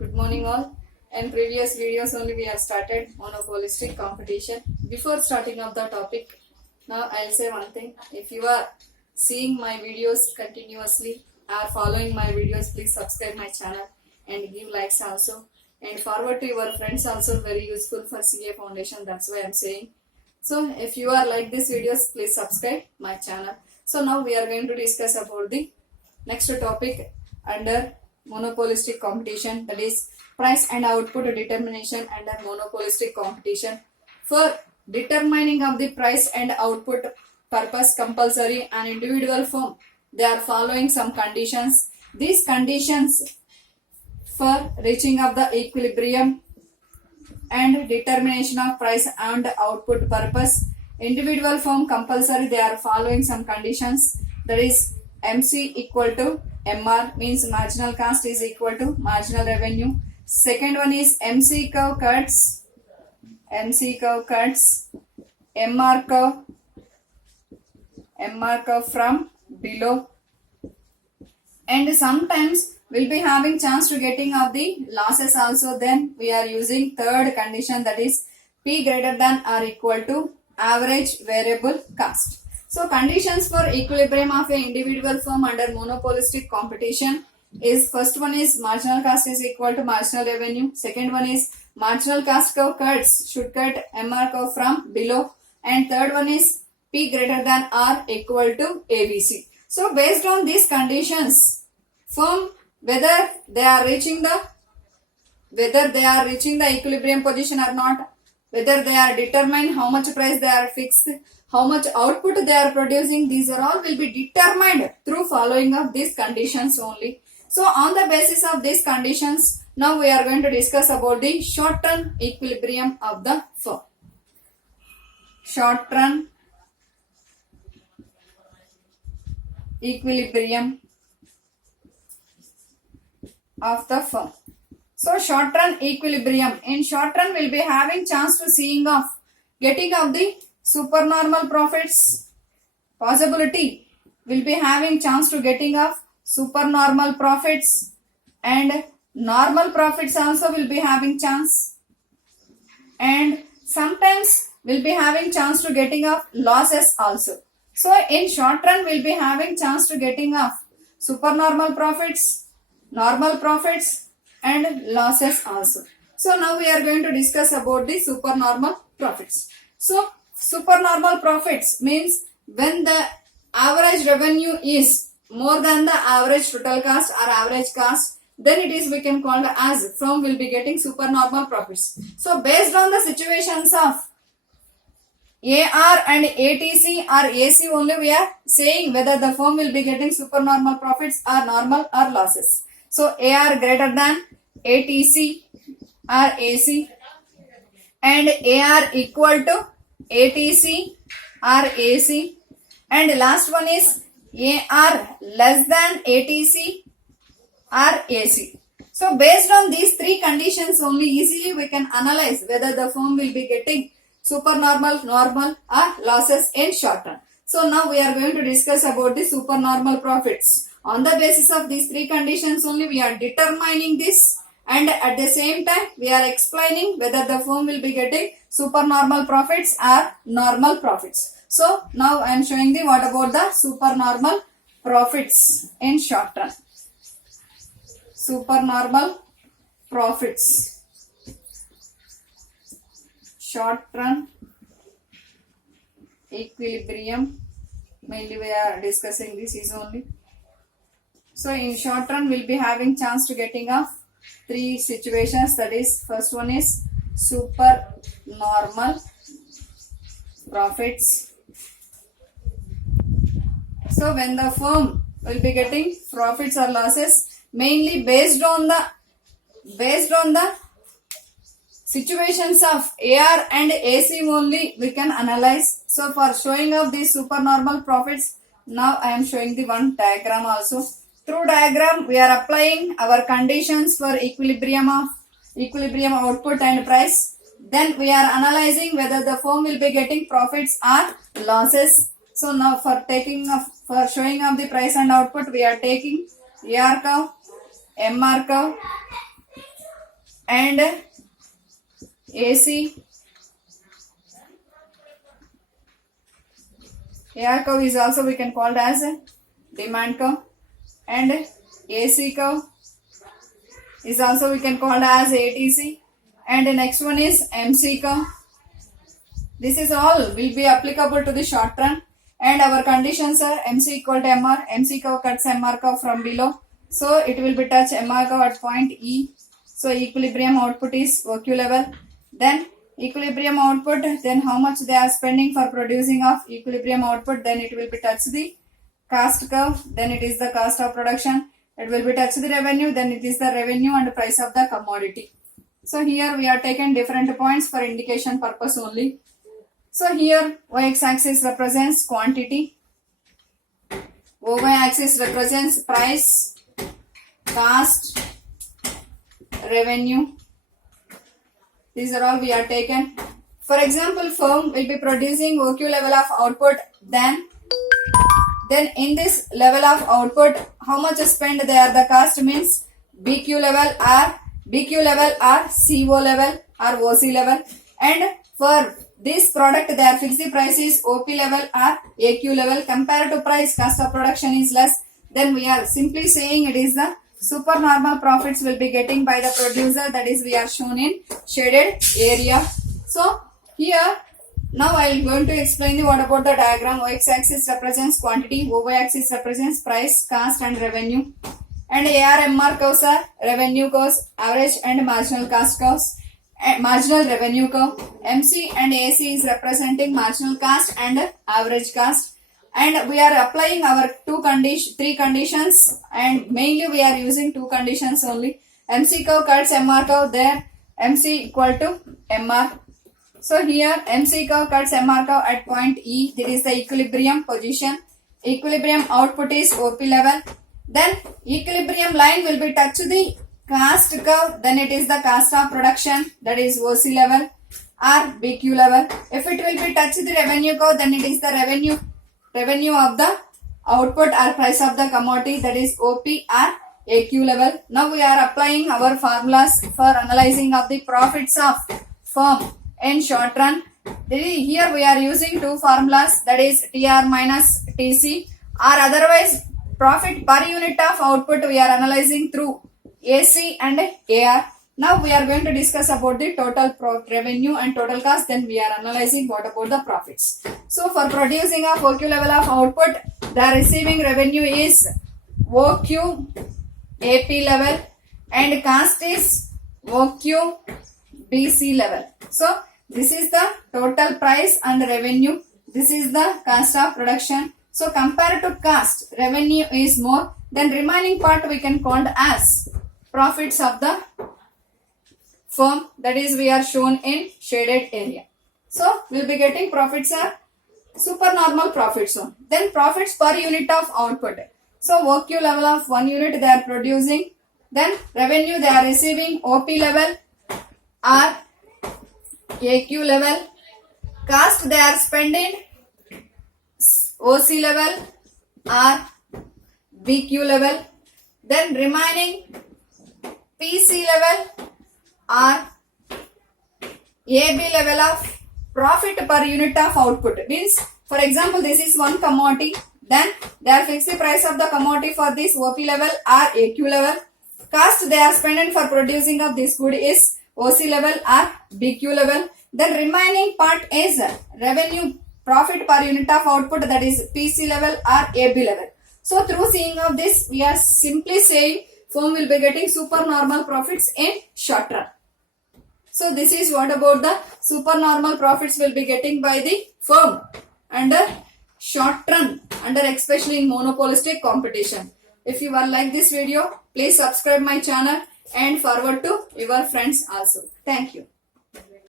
Good morning all. In previous videos only we have started monopolistic competition. Before starting of the topic, now I'll say one thing. If you are seeing my videos continuously or following my videos, please subscribe my channel and give likes also. And forward to your friends also, very useful for CA Foundation. That's why I'm saying. So if you are like these videos, please subscribe my channel. So now we are going to discuss about the next topic under monopolistic competition, that is price and output determination under monopolistic competition. For determining of the price and output purpose, compulsory an individual firm, they are following some conditions. These conditions for reaching of the equilibrium and determination of price and output purpose, individual firm compulsory they are following some conditions, that is MC equal to MR, means marginal cost is equal to marginal revenue. Second one is MC curve cuts, MR curve from below, and sometimes we'll be having chance to getting of the losses also. Then we are using third condition, that is P greater than or equal to average variable cost. So conditions for equilibrium of an individual firm under monopolistic competition is, first one is marginal cost is equal to marginal revenue. Second one is marginal cost curve cuts should cut MR curve from below. And third one is P greater than or equal to ABC. So based on these conditions, firm whether they are reaching the equilibrium position or not, whether they are determined how much price they are fixed, how much output they are producing, these are all will be determined through following of these conditions only. So on the basis of these conditions, now we are going to discuss about the short run equilibrium of the firm. Short run equilibrium of the firm. So short run equilibrium, in short run we'll be having chance to seeing of getting of the supernormal profits, possibility will be having chance to getting of supernormal profits, and normal profits also will be having chance, and sometimes will be having chance to getting of losses also. So in short run we'll be having chance to getting of supernormal profits, normal profits and losses also. So now we are going to discuss about the supernormal profits. So supernormal profits means when the average revenue is more than the average total cost or average cost, then it is we can call as firm will be getting supernormal profits. So based on the situations of AR and ATC or AC only, we are saying whether the firm will be getting supernormal profits or normal or losses. So AR greater than ATC or AC, and AR equal to ATC or AC, and last one is AR less than ATC or AC. So based on these three conditions only, easily we can analyze whether the firm will be getting supernormal, normal or losses in short run. So now we are going to discuss about the supernormal profits. On the basis of these three conditions only, we are determining this, and at the same time we are explaining whether the firm will be getting supernormal profits or normal profits. So now I am showing the what about the supernormal profits in short run. Supernormal profits, short run equilibrium, mainly we are discussing this is only. So in short run we'll be having chance to getting of three situations, that is first one is supernormal profits. So when the firm will be getting profits or losses, mainly based on the situations of AR and AC only we can analyze. So for showing of these supernormal profits, now I am showing the one diagram also. Through diagram we are applying our conditions for equilibrium output and price. Then we are analyzing whether the firm will be getting profits or losses. So now for showing of the price and output, we are taking AR curve, MR curve and AC. AR curve is also we can call it as a demand curve, and AC curve is also we can call it as ATC, and the next one is MC curve. This is all will be applicable to the short run, and our conditions are MC equal to MR. MC curve cuts MR curve from below, so it will be touch MR curve at point E. So equilibrium output is OQ level. Then equilibrium output, then how much they are spending for producing of equilibrium output, then it will be touch the cost curve, then it is the cost of production, it will be touch the revenue, then it is the revenue and price of the commodity. So here we are taken different points for indication purpose only. So here y-axis represents quantity, y-axis represents price, cost, revenue. These are all we are taken. For example, firm will be producing OQ level of output, then in this level of output, how much spend there the cost means BQ level or CO level or OC level, and for this product their fixed price is OP level or AQ level. Compared to price, cost of production is less. Then we are simply saying it is the supernormal profits will be getting by the producer, that is we are shown in shaded area. So here now I am going to explain you what about the diagram. Y-axis represents quantity, y-axis represents price, cost and revenue, and AR-MR curves are revenue curves, average and marginal cost curves, and marginal revenue curve. MC and AC is representing marginal cost and average cost, and we are applying our three conditions, and mainly we are using two conditions only. MC curve cuts MR curve, there MC equal to MR. So here MC curve cuts MR curve at point E, that is the equilibrium position. Equilibrium output is OP level. Then equilibrium line will be touch the cost curve, then it is the cost of production, that is OC level or BQ level. If it will be touch the revenue curve, then it is the revenue of the output or price of the commodity, that is OP or AQ level. Now we are applying our formulas for analyzing of the profits of firm in short run. Here we are using two formulas, that is TR minus TC, or otherwise profit per unit of output we are analyzing through AC and AR. Now we are going to discuss about the total revenue and total cost, then we are analyzing what about the profits. So for producing a OQ level of output, the receiving revenue is OQ AP level and cost is OQ BC level. So this is the total price and revenue, this is the cost of production. So compared to cost, revenue is more, then remaining part we can call as profits of the firm, that is we are shown in shaded area. So we will be getting profits are supernormal profits. Then profits per unit of output. So OQ level of 1 unit they are producing, then revenue they are receiving OP level or AQ level, cost they are spending OC level or BQ level, then remaining PC level or AB level of profit per unit of output. Means for example this is one commodity, then they are fixed the price of the commodity for this OP level or AQ level, cost they are spending for producing of this good is OC level or BQ level, then remaining part is revenue profit per unit of output, that is PC level or AB level. So through seeing of this we are simply saying firm will be getting supernormal profits in short run. So this is what about the supernormal profits will be getting by the firm under short run, under especially in monopolistic competition. If you are like this video, please subscribe my channel and forward to your friends also. Thank you.